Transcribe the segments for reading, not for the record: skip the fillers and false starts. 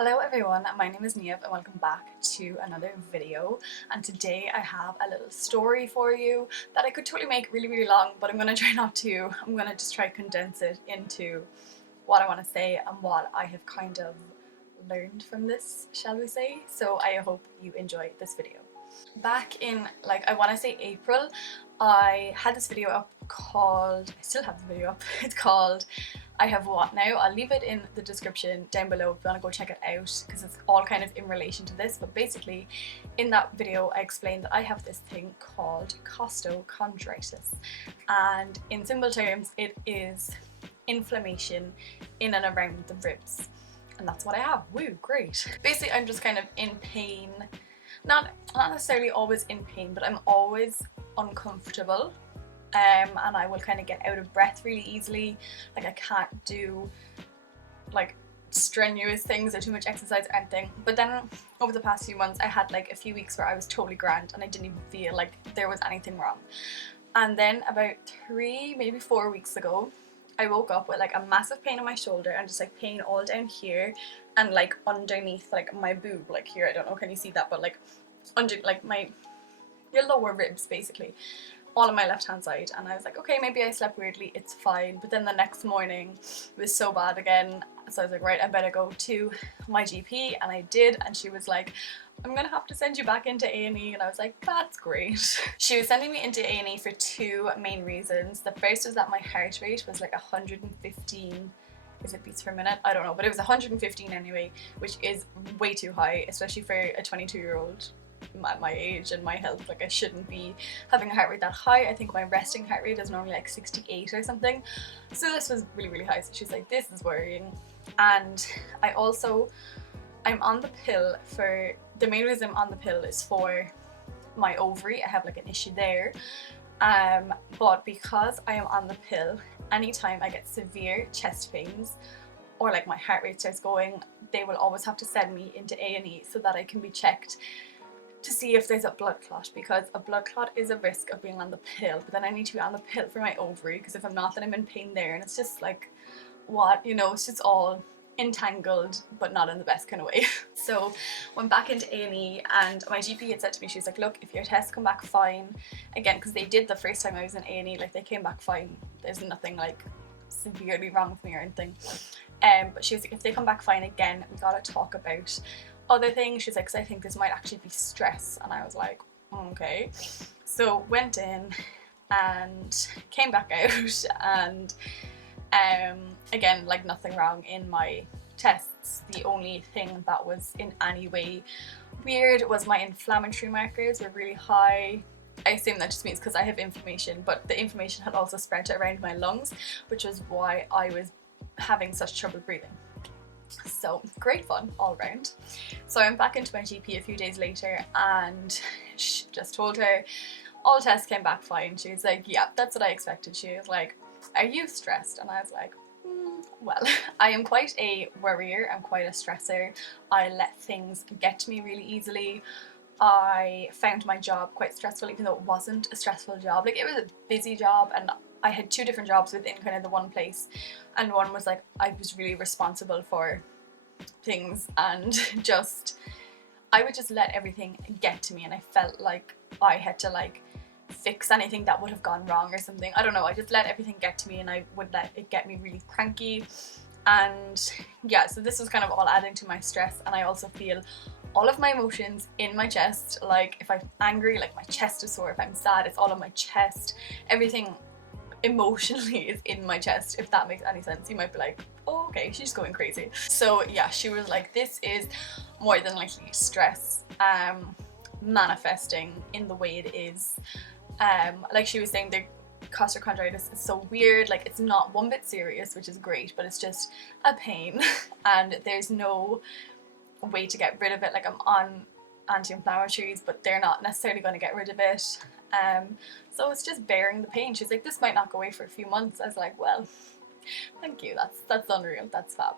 Hello everyone, my name is Niamh and welcome back to another video, and today I have a little story for you that I could totally make really long, but I'm going to try not to. I'm going to just try to condense it into what I want to say and what I have kind of learned from this, shall we say. So I hope you enjoy this video. Back in, I want to say April, I had this video up called, I still have the video up, it's called I Have What Now. I'll leave it in the description down below if you want to go check it out, because it's all kind of in relation to this. But basically in that video I explained that I have this thing called costochondritis, and in simple terms it is inflammation in and around the ribs, and that's what I have. Woo, great. Basically I'm just kind of in pain, not necessarily always in pain, but I'm always uncomfortable, and I will kind of get out of breath really easily. Like I can't do like strenuous things or too much exercise or anything. But then over the past few months I had like a few weeks where I was totally grand and I didn't even feel like there was anything wrong. And then about 3, maybe 4 weeks ago, I woke up with like a massive pain in my shoulder and just like pain all down here and like underneath like my boob, like here. I don't know, can you see that? But like under like your lower ribs basically, all on my left hand side. And I was like, okay, maybe I slept weirdly, it's fine. But then the next morning it was so bad again, so I was like, right, I better go to my GP, and I did. And she was like, I'm gonna have to send you back into A&E, and I was like, that's great. She was sending me into A&E for 2 main reasons. The first was that my heart rate was like 115, is it beats per minute? I don't know, but it was 115 anyway, which is way too high, especially for a 22-year-old at my age and my health. Like I shouldn't be having a heart rate that high. I think my resting heart rate is normally like 68 or something. So this was really high. So she's like, this is worrying. And I'm on the pill for, the main reason I'm on the pill is for my ovary. I have like an issue there. But because I am on the pill, anytime I get severe chest pains or like my heart rate starts going, they will always have to send me into A&E so that I can be checked to see if there's a blood clot, because a blood clot is a risk of being on the pill. But then I need to be on the pill for my ovary, because if I'm not, then I'm in pain there, and it's just like, what, you know, it's just all entangled, but not in the best kind of way. So went back into A&E, and my GP had said to me, she was like, look, if your tests come back fine again, because they did the first time I was in A&E, like they came back fine, there's nothing like severely wrong with me or anything. But she was like, if they come back fine again, we gotta talk about other things. She's like, because I think this might actually be stress. And I was like, okay. So went in and came back out, and again, like nothing wrong in my tests. The only thing that was in any way weird was my inflammatory markers were really high. I assume that just means because I have inflammation, but the inflammation had also spread around my lungs, which was why I was having such trouble breathing. So great fun all around. So I went back into my GP a few days later and just told her all tests came back fine. She was like, yeah, that's what I expected. She was like, are you stressed? And I was like, well, I am quite a worrier, I'm quite a stressor. I let things get to me really easily. I found my job quite stressful, even though it wasn't a stressful job. Like it was a busy job, and I had 2 different jobs within kind of the one place, and one was like I was really responsible for things, and I would just let everything get to me, and I felt like I had to like fix anything that would have gone wrong or something. I don't know, I just let everything get to me, and I would let it get me really cranky. And yeah, so this was kind of all adding to my stress. And I also feel all of my emotions in my chest. Like if I'm angry, like my chest is sore. If I'm sad, it's all on my chest. Everything emotionally is in my chest, if that makes any sense. You might be like, oh, okay, she's going crazy. So yeah, she was like, this is more than likely stress manifesting in the way it is. Like she was saying, the costochondritis is so weird. Like it's not one bit serious, which is great, but it's just a pain and there's no way to get rid of it. Like I'm on anti-inflammatories, but they're not necessarily going to get rid of it. So it's just bearing the pain. She's like, this might not go away for a few months. I was like, well, thank you, that's unreal, that's fab.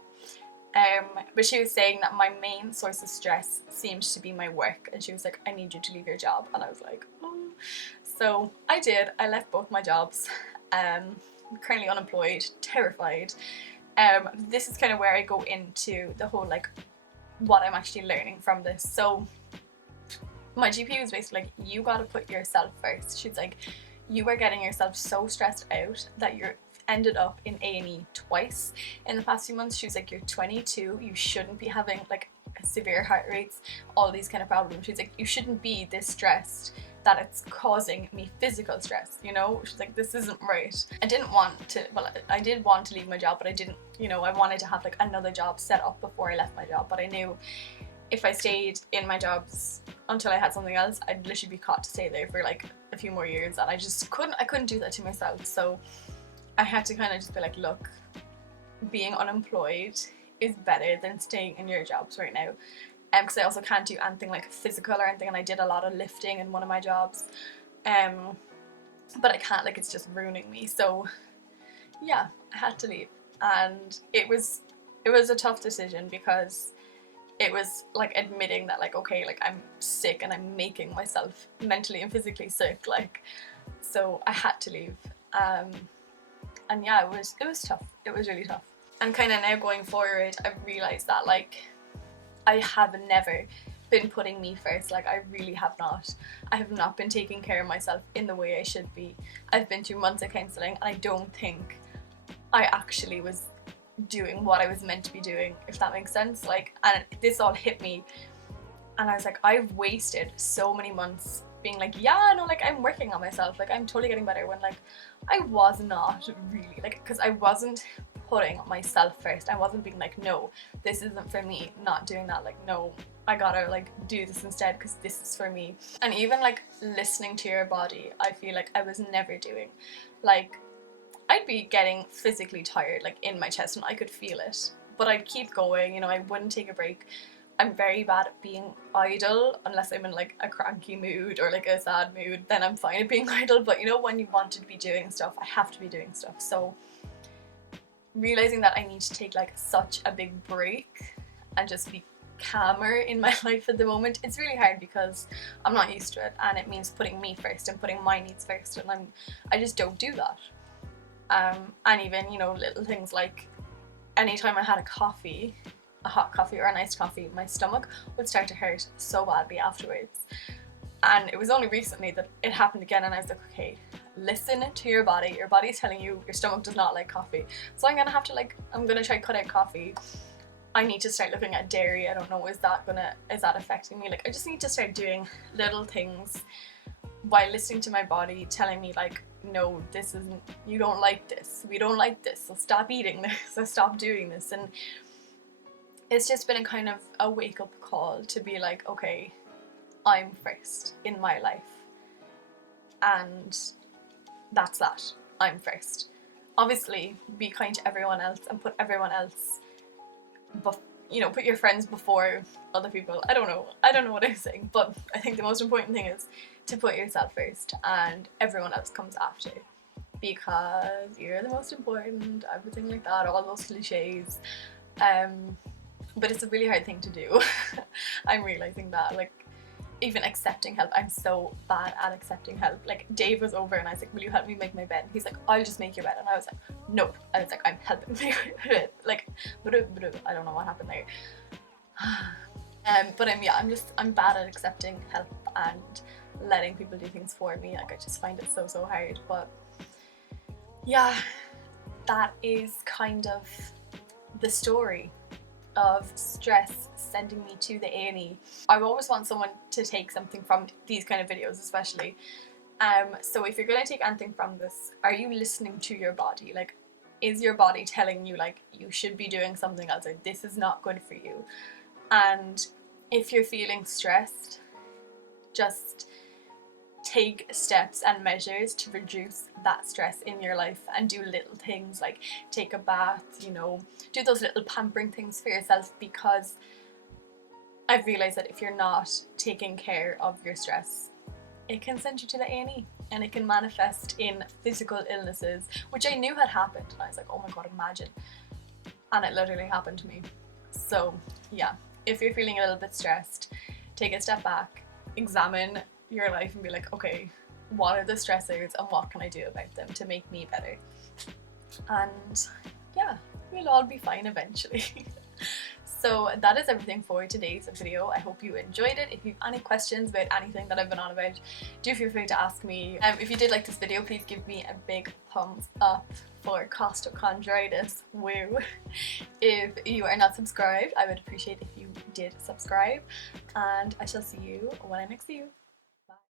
But she was saying that my main source of stress seems to be my work, and she was like, I need you to leave your job. And I was like, oh. So I did. I left both my jobs. I'm currently unemployed, terrified. This is kind of where I go into the whole like what I'm actually learning from this. So my GP was basically like, you got to put yourself first. She's like, you are getting yourself so stressed out that you're ended up in A&E twice in the past few months. She was like, you're 22, you shouldn't be having like severe heart rates, all these kind of problems. She's like, you shouldn't be this stressed that it's causing me physical stress, you know? She's like, this isn't right. I didn't want to, well, I did want to leave my job, but I didn't, you know, I wanted to have like another job set up before I left my job, but I knew if I stayed in my jobs until I had something else, I'd literally be caught to stay there for like a few more years, and I just couldn't do that to myself. So I had to kind of just be like, look, being unemployed is better than staying in your jobs right now. Because I also can't do anything like physical or anything, and I did a lot of lifting in one of my jobs. But I can't, like, it's just ruining me. So yeah, I had to leave. And it was a tough decision, because it was like admitting that, like, okay, like, I'm sick and I'm making myself mentally and physically sick, like, so I had to leave. And yeah, it was tough. It was really tough. And kind of now going forward, I've realised that, like, I have never been putting me first. Like, I really have not. I have not been taking care of myself in the way I should be. I've been through months of counselling, and I don't think I actually was doing what I was meant to be doing, if that makes sense. Like, and this all hit me, and I was like, I've wasted so many months being like, yeah, no, like, I'm working on myself, like, I'm totally getting better, when like I was not really, like, because I wasn't putting myself first. I wasn't being like, no, this isn't for me, not doing that, like, no, I gotta like do this instead because this is for me. And even like listening to your body, I feel like I was never doing. Like, I'd be getting physically tired, like, in my chest, and I could feel it, but I'd keep going, you know, I wouldn't take a break. I'm very bad at being idle, unless I'm in like a cranky mood or like a sad mood, then I'm fine at being idle. But you know, when you want to be doing stuff, I have to be doing stuff. So realizing that I need to take like such a big break and just be calmer in my life at the moment, it's really hard because I'm not used to it, and it means putting me first and putting my needs first, and I just don't do that. And even, you know, little things like anytime I had a coffee, a hot coffee or an iced coffee, my stomach would start to hurt so badly afterwards. And it was only recently that it happened again, and I was like, okay, listen to your body. Your body's telling you your stomach does not like coffee. So I'm gonna have to, like, I'm gonna try to cut out coffee. I need to start looking at dairy. I don't know, is that affecting me? Like, I just need to start doing little things while listening to my body telling me, like, no, this isn't, you don't like this, we don't like this, so stop eating this, so stop doing this. And it's just been a kind of a wake-up call to be like, okay, I'm first in my life, and that's that. I'm first. Obviously, be kind to everyone else and put everyone else, you know, put your friends before other people. I don't know what I'm saying, but I think the most important thing is to put yourself first, and everyone else comes after, because you're the most important, everything like that, all those cliches. But it's a really hard thing to do. I'm realizing that, like, even accepting help, I'm so bad at accepting help. Like, Dave was over and I was like, will you help me make my bed? He's like, I'll just make your bed. And I was like, no. I was like, I'm helping make my bed. Like, I don't know what happened there. But I'm bad at accepting help and letting people do things for me. Like, I just find it so hard. But yeah, that is kind of the story of stress sending me to the A&E. I always want someone to take something from these kind of videos, especially. So if you're going to take anything from this, are you listening to your body? Like, is your body telling you, like, you should be doing something else, like, this is not good for you? And if you're feeling stressed, just take steps and measures to reduce that stress in your life, and do little things like take a bath, you know, do those little pampering things for yourself, because I've realised that if you're not taking care of your stress, it can send you to the A&E, and it can manifest in physical illnesses, which I knew had happened, and I was like, oh my god, imagine. And it literally happened to me. So yeah, if you're feeling a little bit stressed, take a step back, examine your life and be like, okay, what are the stressors and what can I do about them to make me better? And yeah, we'll all be fine eventually. So that is everything for today's video. I hope you enjoyed it. If you have any questions about anything that I've been on about, do feel free to ask me. If you did like this video, please give me a big thumbs up for costochondritis. Woo! If you are not subscribed, I would appreciate if you did subscribe, and I shall see you when I next see you.